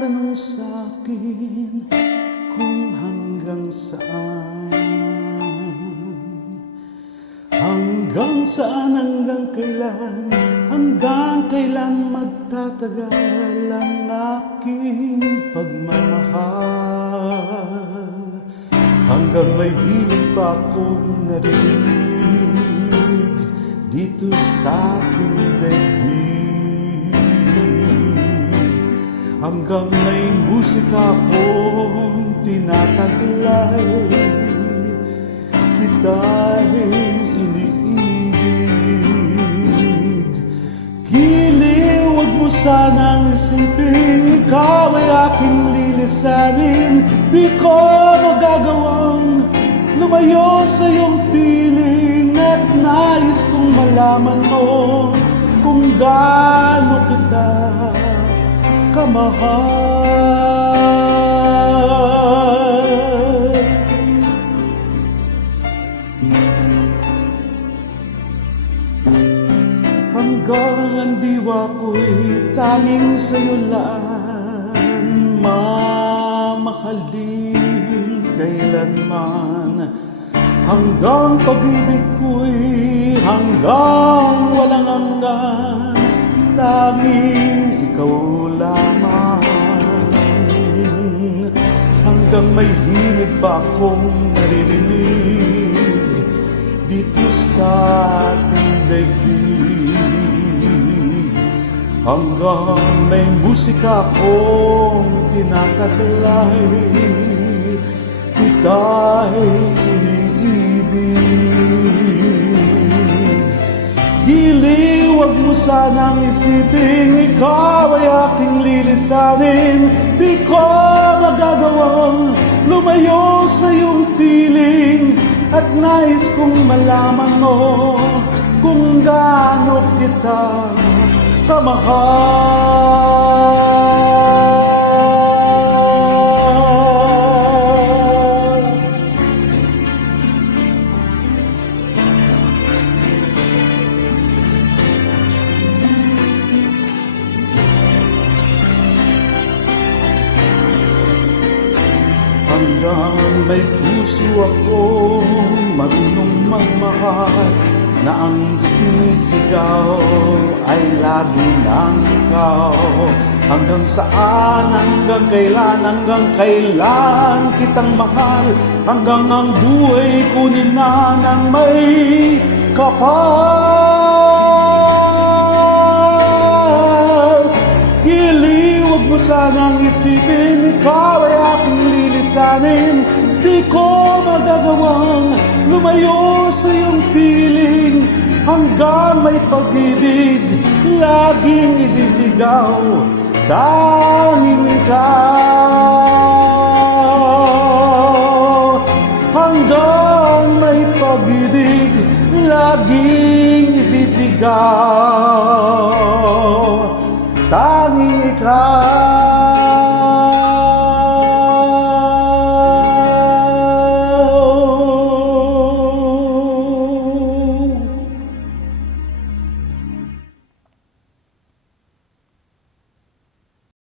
tinatanong sa'kin kung hanggang saan. Hanggang saan, hanggang kailan magtatagal ang aking pagmamahal. Hanggang may hilig pa akong narinig dito sa aking daigdig. Hanggang may musika akong tinataglay, kita'y iniibig. Giliw, wag mo sanang isipin, ikaw ay aking lilisanin. Di ko magagawang lumayo sa iyong piling, at nais kong malaman mo kung gaano kita kamahal. Hanggang ang diwa ko'y tanging sa'yo lang mamahalin kailanman. Hanggang pag-ibig ko'y hanggang walang hanggan, tanging ikaw lamang. Hanggang may himig pa akong naririnig dito sa ating daigdig. Hanggang may musika akong tinataglay, kita'y iniibig. Giliw, wag mo sanang isipin, ikaw ay aking lilisanin. Di ko magagawang lumayo sa iyong piling, at nais kong malaman mo kung gaano kita kamahal. Hanggang may puso akong marunong magmahal, na ang sinisigaw ay lagi ng ikaw. Hanggang saan, hanggang kailan kitang mahal, hanggang ang buhay kunin na ng may kapal. Giliw, wag mo sanang isipin, ikaw ay aking lilisanin. Di ko magagawang lumayo sa iyong piling, hanggang may pag-ibig laging isisigaw, tanging ikaw. Hanggang may pag-ibig laging isisigaw, tanging ikaw.